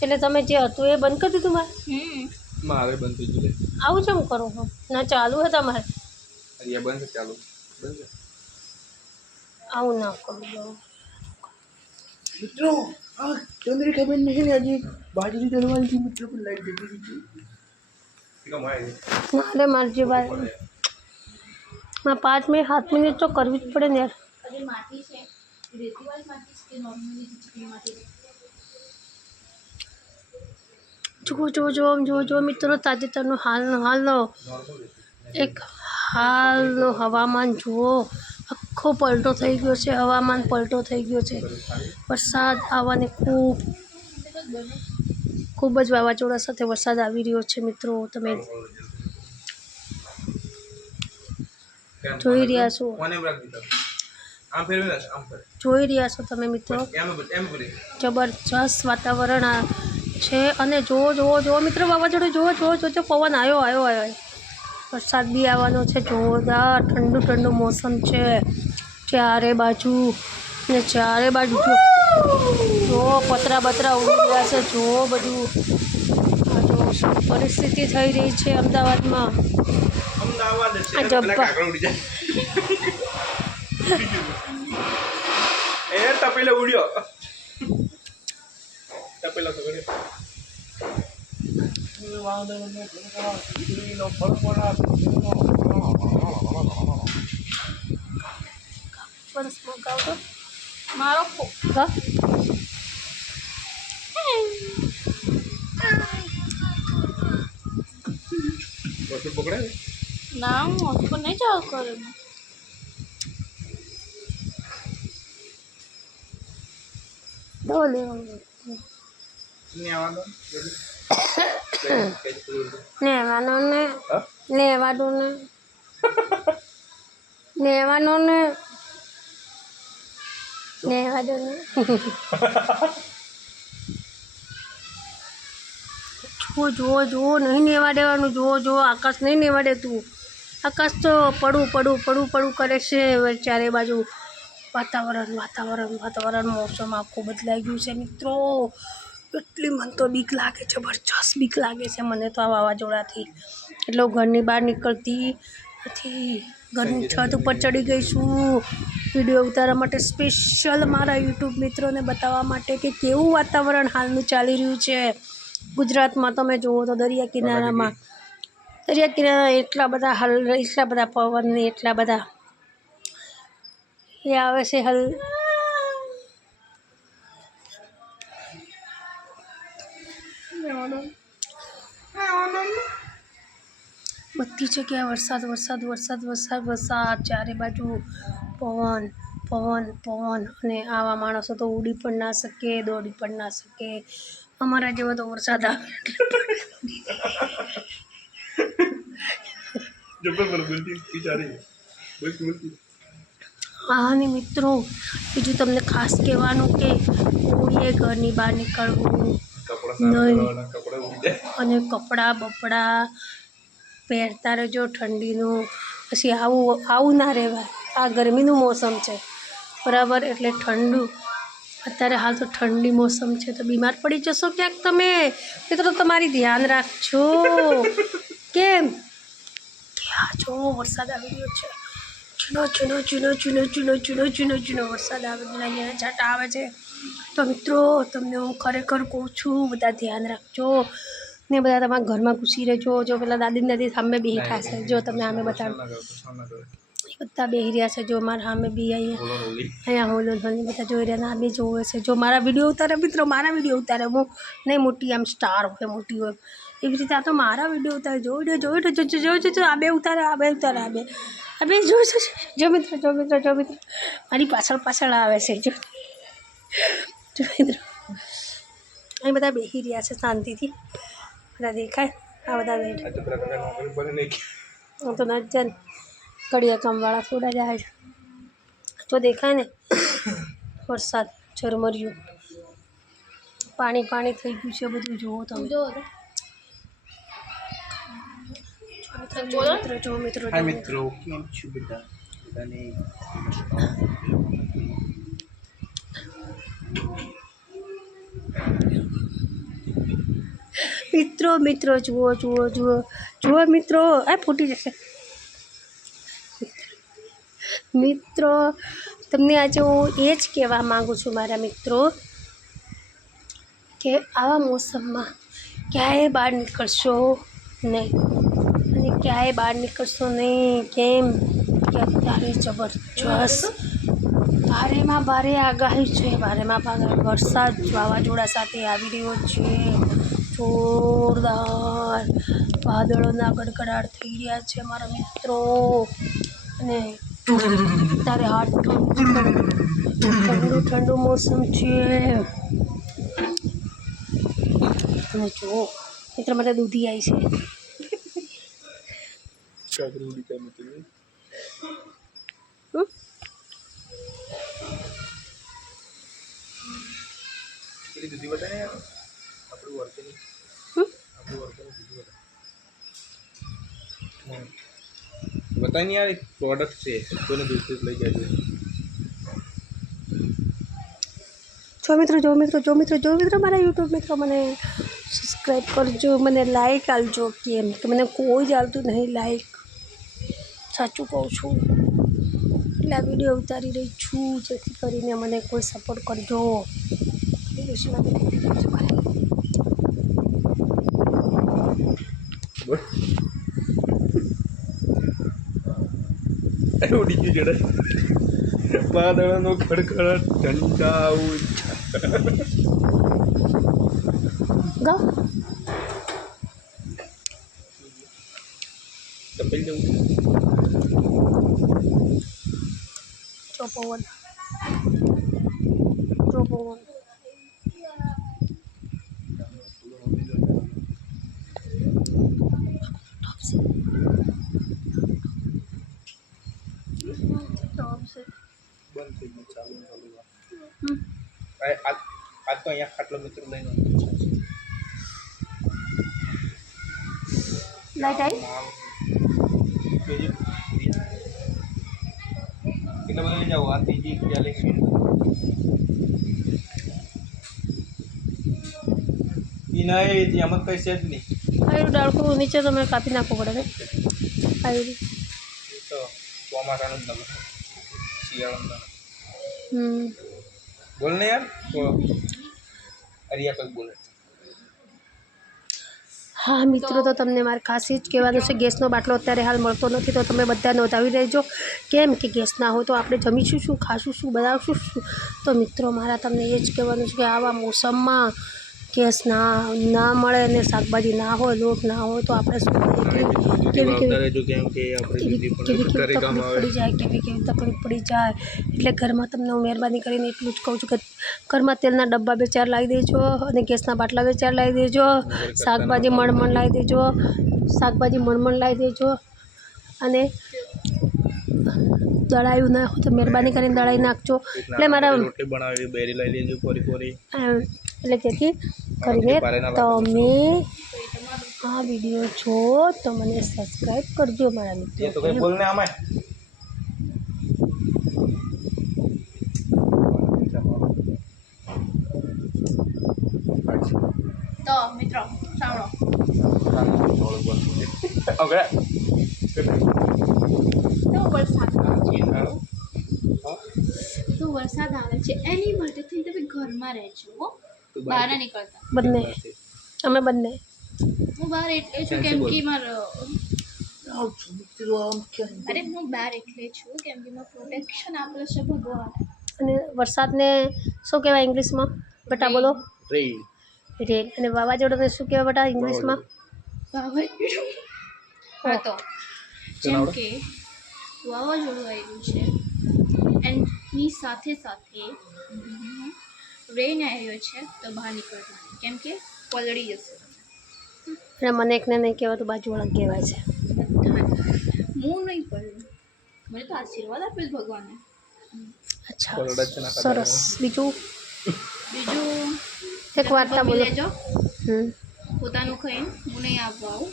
એટલે તમે જે હતું એ બંધ કરી દીધું મારે બંધ થઈ ગયું આવું કેમ કરું હું ના ચાલુ હે તમારે અહીંયા બંધ છે ચાલુ બંધ છે આવું ના કરું મિત્રો આ ચંદ્રી ખબર નહીં ને આજે બાજરી દળવાની થી મિત્રો પર લાઈટ જતી રહી છે અરે મારજી ભાઈ मैं 5 मिनट 7 मिनट तो करवी ज पड़े ने यार अरे माटी है रेती वाली माटी के नॉर्मली चिकनी माटी जो मित्रों ताजेतरનો હાલનો એક હાલનો હવામાન જુઓ આખો પલટો થઈ ગયો છે હવામાન પલટો થઈ ગયો છે વરસાદ આવવાને ખૂબ જ વાવાઝોડા સાથે વરસાદ આવી રહ્યો છે મિત્રો તમે જોઈ રહ્યા છો તમે મિત્રો જબરજસ્ત વાતાવરણ છે અને જો મિત્રો વાવાઝોડું જો પવન આવ્યો વરસાદ બી આવવાનો છે જોરદાર ઠંડુ મોસમ છે ચારે બાજુ જો પતરા બતરા ઉડી રહ્યા છે જો બધું આ જો પરિસ્થિતિ થઈ રહી છે અમદાવાદમાં તપેલા ઉડ્યો તપેલા તો કર્યો मारो पकड़े ना उसको नहीं जाओ करे बोले જો નહીં નેવા દેવાનું જો આકાશ નહીં નેવા દેતું આકાશ તો પડું કરે છે ચારે બાજુ વાતાવરણ મોસમ આખું બદલાઈ ગયું છે મિત્રો એટલી મને તો બીક લાગે જબરજસ્ત બીક લાગે છે મને તો આ વાવાઝોડાથી એટલે ઘરની બહાર નીકળતી નથી ઘરની છત ઉપર ચડી ગઈ છું વિડીયો ઉતારવા માટે સ્પેશિયલ મારા યુટ્યુબ મિત્રોને બતાવવા માટે કે કેવું વાતાવરણ હાલનું ચાલી રહ્યું છે ગુજરાતમાં તમે જુઓ તો દરિયા કિનારા એટલા બધા પવન ને એટલા બધા એ આવે છે બધી જગ્યાએ વરસાદ ચારે બાજુ પવન અને આવા માણસો તો ઉડી પણ ના શકે દોડી પણ ના શકે અમારા જેવો તો વરસાદ આવે હા ને મિત્રો બીજું તમને ખાસ કહેવાનું કે કોઈએ ઘરની બહાર નીકળવું નહીં અને કપડાં બપડા પહેરતા રહેજો ઠંડીનું પછી આવું ના રહેવાય આ ગરમીનું મોસમ છે બરાબર એટલે ઠંડુ અત્યારે હાલ તો ઠંડી મોસમ છે તો બીમાર પડી જશો ક્યાંક તમે મિત્રો તમારી ધ્યાન રાખજો કેમ કે આ જો વરસાદ આવી રહ્યો છે ચૂનો વરસાદ આવે છે છાંટા આવે છે તો મિત્રો તમને હું ખરેખર કહું છું બધા ધ્યાન રાખજો ને બધા તમારા ઘરમાં ઘૂસી રહેજો જો પેલા દાદી સામે બેઠા છે જો તમને સામે બતાવો બધા બેસી રહ્યા છે જો મારા સામે બી અહીંયા હોલ બધા જોઈ રહ્યા ના બી જોવે છે જો મારા વિડીયો ઉતારે મિત્રો હું નહીં મોટી આમ સ્ટાર હોય મોટી હોય એવી રીતે આ તો મારા વિડીયો ઉતારે જો આ બે ઉતારે જો મિત્રો મારી પાછળ આવે છે જો મિત્રો અહીં બધા બેસી રહ્યા છે શાંતિથી બધા દેખાય આ બધા બેઠા તો ના જાન કડિયા કામવાળા થોડા જાય છે તો દેખાય ને વરસાદ ઝરમર્યું પાણી થઈ ગયું છે બધું જુઓ તમે જો મિત્રો કેમ છું બધાને મિત્રો જુઓ મિત્રો, આ ફૂટી જશે. મિત્રો તમને આજે હું એ જ કહેવા માગું છું મારા મિત્રો કે આવા મોસમમાં ક્યાંય બહાર નીકળશો નહીં, અને ક્યાંય બહાર નીકળશો નહીં. કેમ કે અત્યારે જબરજસ્ત ભારેમાં ભારે આગાહી છે. ભારેમાં ભારે વરસાદ વાવાઝોડા સાથે આવી રહ્યો છે. જોરદાર વાદળોના ગડગડાટ થઈ રહ્યા છે મારા મિત્રો. અને અત્યારે હાથ ઠંડુ મોસમ છે. અને જુઓ મિત્ર, મારે દૂધી આવી છે. દૂધી બતા ને આપણું વર્કની બતા નહીં યાર, પ્રોડક્ટ છે, કોઈને દૂધ લઈ જાય. જો મિત્રો મારા યુટ્યુબ મિત્રો મને સબસ્ક્રાઈબ કરજો, મને લાઈક આપજો. કેમ કે મને કોઈ જ આવતું નહીં લાઈક, સાચું કહું છું. એટલે આ વિડીયો ઉતારી રહી છું જેથી કરીને મને કોઈ સપોર્ટ કરજો. ઉડી ગયું જડે વાદળનો ખડખડાટ ઠંડા ગા તપેલ જવું ચોપવન બંધ થઈ ગયું. ચાલુ આજ તો અહીંયા ખાટલો મિત્રો લઈને લાઈટ આવી. કેટલા બધા લઈ જાઓ? આ ત્રીજી ગેલેક્સી ના એ એમ જ કઈ છે જ નહીં. આયરું ડાળખું નીચે તમે કાપી નાખવું પડે ને. આયરું તો ચોમાસાનું જ નગર શિયાળાનું બોલ ને યાર, અરિયા કંઈક બોલે. હા મિત્રો, તો તમને મારે ખાસ જ કહેવાનું છે, ગેસનો બાટલો અત્યારે હાલ મળતો નથી, તો તમે બધા નોંધાવી રહેજો. કેમ કે ગેસ ના હોય તો આપણે જમીશું શું, ખાશું શું, બનાવશું શું. તો મિત્રો મારા તમને એ જ કહેવાનું છે કે આવા મોસમમાં ગેસ ના મળે અને શાકભાજી ના હોય, લોટ ના હોય તો આપણે શું કેવી તકલીફ પડી જાય. એટલે ઘરમાં તમને હું મહેરબાની કરીને એટલું જ કહું છું કે ઘરમાં તેલના ડબ્બા 2-4 લાવી દેજો, અને ગેસના બાટલા 2-4 લાવી દેજો. શાકભાજી મણમણ લાવી દેજો. અને દળાયું ના હોય તો મહેરબાની કરીને દળાઈ નાખજો. એટલે મારા રોટલી બનાવી બેરી લઈ લેજો કોરી. એટલે જેથી કરીને તમે આ વિડીયો છો તો મને સબસ્ક્રાઈબ કરજો મારા મિત્રો. તો કઈ બોલને આમાં તો મિત્રો સાંભળો, ઓકે તો વરસાદ આવે છે એની માટે થઈને તમે ઘરમાં રહેજો, બહાર ના નીકળતા. અમે બંને હું બહાર એટલે છું કેમ કે મારો હું બહાર એટલે છું કેમ કે મારું પ્રોટેક્શન આપેલો છે ભગવાન. અને વરસાદને શું કહેવાય ઇંગ્લિશમાં બેટા બોલો? રેન. અને વાવાઝોડાને શું કહેવાય બેટા ઇંગ્લિશમાં? વાવાઝોડું. હા, તો જેમ કે વાવાઝોડું આવ્યું છે એની સાથે રેન આવ્યો છે તો બહાર નીકળવાનું કેમ કે પલળી જશે. અને મને એકને નહીં કહેવાતું, બાજુવાળા કહેવાય છે. હું નહીં પડું, મને તો આશીર્વાદ આપ્યો ભગવાને. અચ્છા, સરસ. બીજું એક વાર્તા બોલો. લેજો પોતાનું ખાઈને હું નહીં આપવા આવું.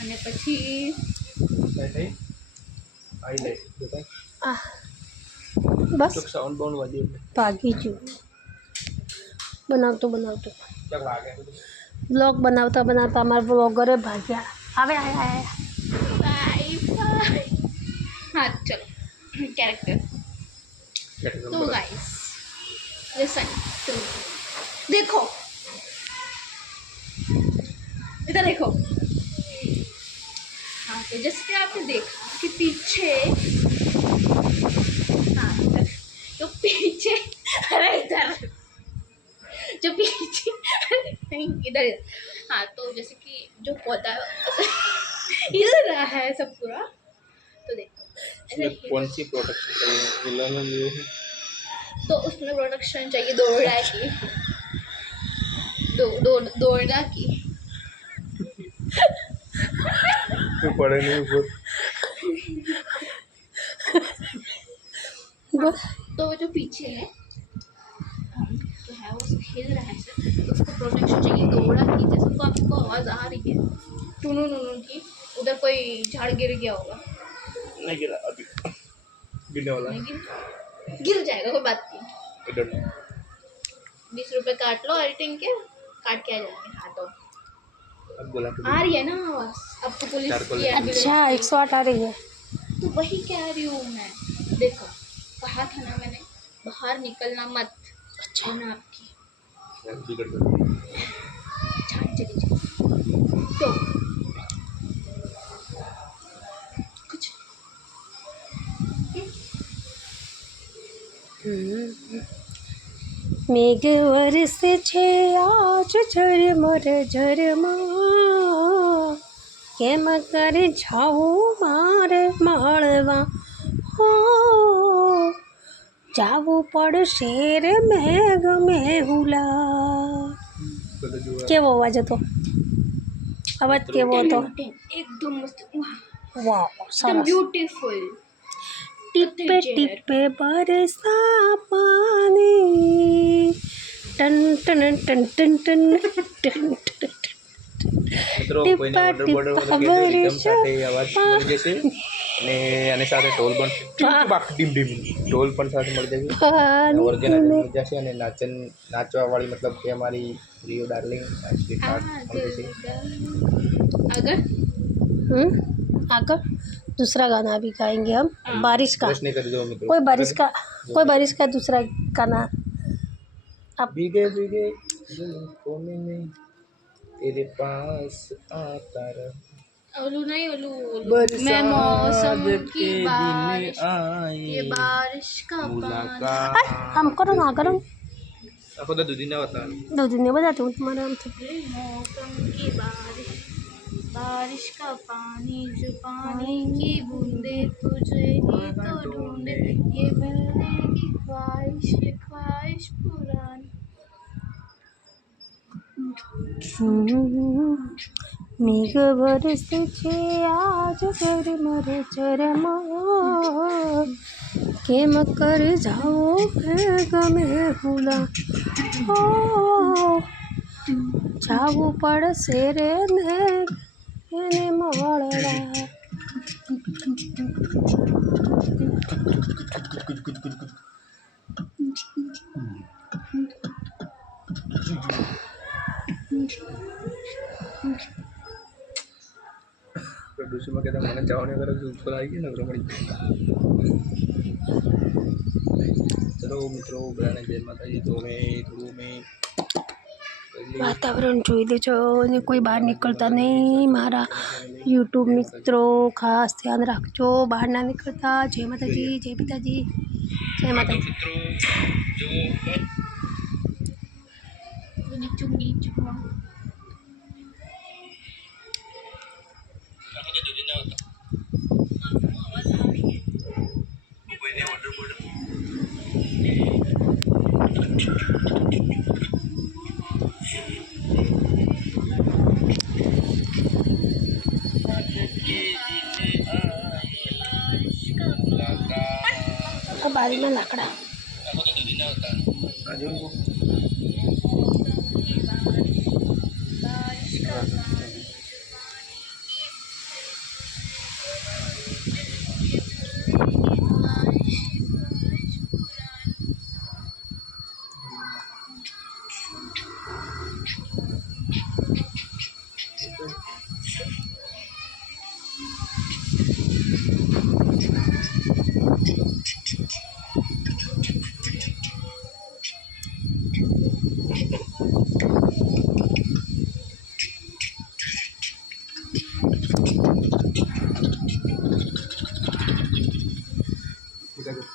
અને પછી બસ ભાગી ગયું. બનાવતો બ્લોગ બનાવતા અમારા બ્લોગરે ભાગ્યા આવે बाय बाय। हाँ चलो कैरेक्टर। तो गाइस लिसन टू देखो इधर देखो। हाँ तो जैसे कि आपने देखा कि पीछे हाँ तो पीछे अरे इधर जो पीछे नहीं इधर हाँ तो जैसे कि जो पौधा हिल रहा है सब पूरा तो देखो ऐसे कौन सी प्रोडक्शन चाहिए विलन में तो उसमें प्रोडक्शन चाहिए दौड़ा की दौड़ा की पड़े नहीं ऊपर तो वो जो पीछे है तो है वो हिल रहा है सर तो उसको प्रोटेक्शन चाहिए दौड़ा की जैसे तो आपको आवाज़ आ रही है टूनू नूनू की उधर कोई झाड़ गिर गया होगा नहीं गिरा अभी गिरने वाला है। नहीं गिर जाएगा कोई बात नहीं इधर 20 रुपए काट लो एडिटिंग के काट के आ जाएंगे हाँ तो अब बोला तो आ रही है ना आवाज़ आपको पुलिस चारकोल की अच्छा 108 आ रही है तो वही कह रही हूँ मैं देखो कहा था ना मैंने बाहर निकलना मत अच्छा ना आपकी बिगड़ गया छाट चली जाए तो कुछ મેઘ વરસે છે આજ ઝરમર ઝરમા કેમ કરે જાવું મારે મળવા હો જાવું પડશે રે મેઘ મેહુલા કેવો અવાજ હતો અવાજ કેવો હતો एकदम मस्त વાહ एकदम સરસ ब्यूटीफुल टिप्पे टिप्पे बरसा पानी टन टन टन टन टन टन टन મિત્રો કોઈને ટીપા ઓર્ડર બોર્ડર ટીપા વગેરે રિધમ વરસે સાથે અવાજ મળી જશે અને આની સાથે ઢોલ પણ બાક ડીમ ડીમ ઢોલ પણ સાથે મળી જશે पानी ઓર્ગેનાઇઝર में મળી જશે અને નાચવા વાળી મતલબ કે અમારી રિયો ડાર્લિંગ સ્વીટ હાર્ટ મળી જશે अगर आकर दूसरा गाना भी गाएंगे हम बारिश का प्रश्न कर दो મિત્રો कोई बारिश का दूसरा गाना अब भीगे भीगे कोने में तेरे पास आता रहा ओलू नहीं ओलू बरसात मैं मौसम की के दिन बारिश आए ये बारिश का पानी मुलाकात हम करो ना करो आपको तो दूधी ना बता दो दिन नहीं बजाते हूँ तुम्हारे हम से मौसम की बारिश बारिश का पानी जो पानी की बूंदे तुझे ही तो ढूंढे ये मिलने की ख्वाहिश पुरानी मेघ बरसे छे आज ઝરમર ઝરમા કેમ કર જાઓ ગમે હુલા હો જાવું પડશે રે મેઘ એને મળવા प्रोड्यूसर में कहता मैंने चावने करा तो ऊपर आई ना रमणी चलो मित्रों बधाने जय माताजी तो मैं थोड़ू में વાતાવરણ જોઈ લેજો અને કોઈ બહાર નીકળતા નહીં મારા યુટ્યુબ મિત્રો ખાસ ધ્યાન રાખજો બહાર ના નીકળતા જય માતાજી જય પિતાજી જય માતાજી मित्रों जो नीचू नीचू બારીમાં લાકડા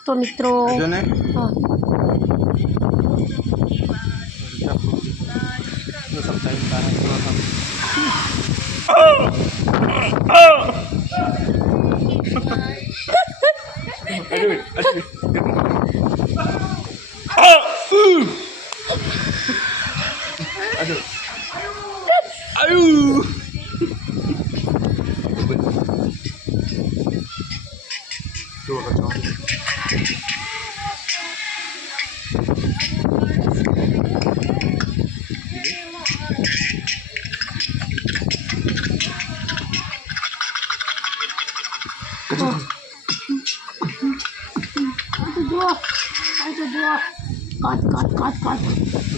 તો મિત્રો જો ને હા નો સમટાઈમ તારા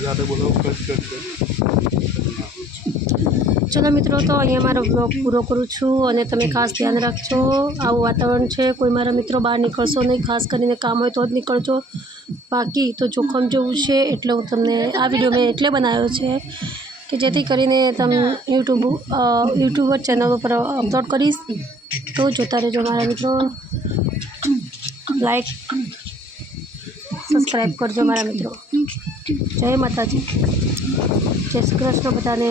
ज़्यादा बोलो कट ચલો મિત્રો તો અહીંયા મારો બ્લોગ પૂરો કરું છું અને તમે ખાસ ધ્યાન રાખજો. આવું વાતાવરણ છે, કોઈ મારા મિત્રો બહાર નીકળશો નહીં, ખાસ કરીને કામ હોય તો જ નીકળજો, બાકી તો જોખમ જેવું છે. એટલે હું તમને આ વિડીયો મેં એટલે બનાવ્યો છે કે જેથી કરીને તમે યુટ્યુબર ચેનલ ઉપર અપલોડ કરીશ તો જોતા રહેજો મારા મિત્રો. લાઈક સબસ્ક્રાઈબ કરજો મારા મિત્રો. જય માતાજી, જય શ્રી કૃષ્ણ બધાને.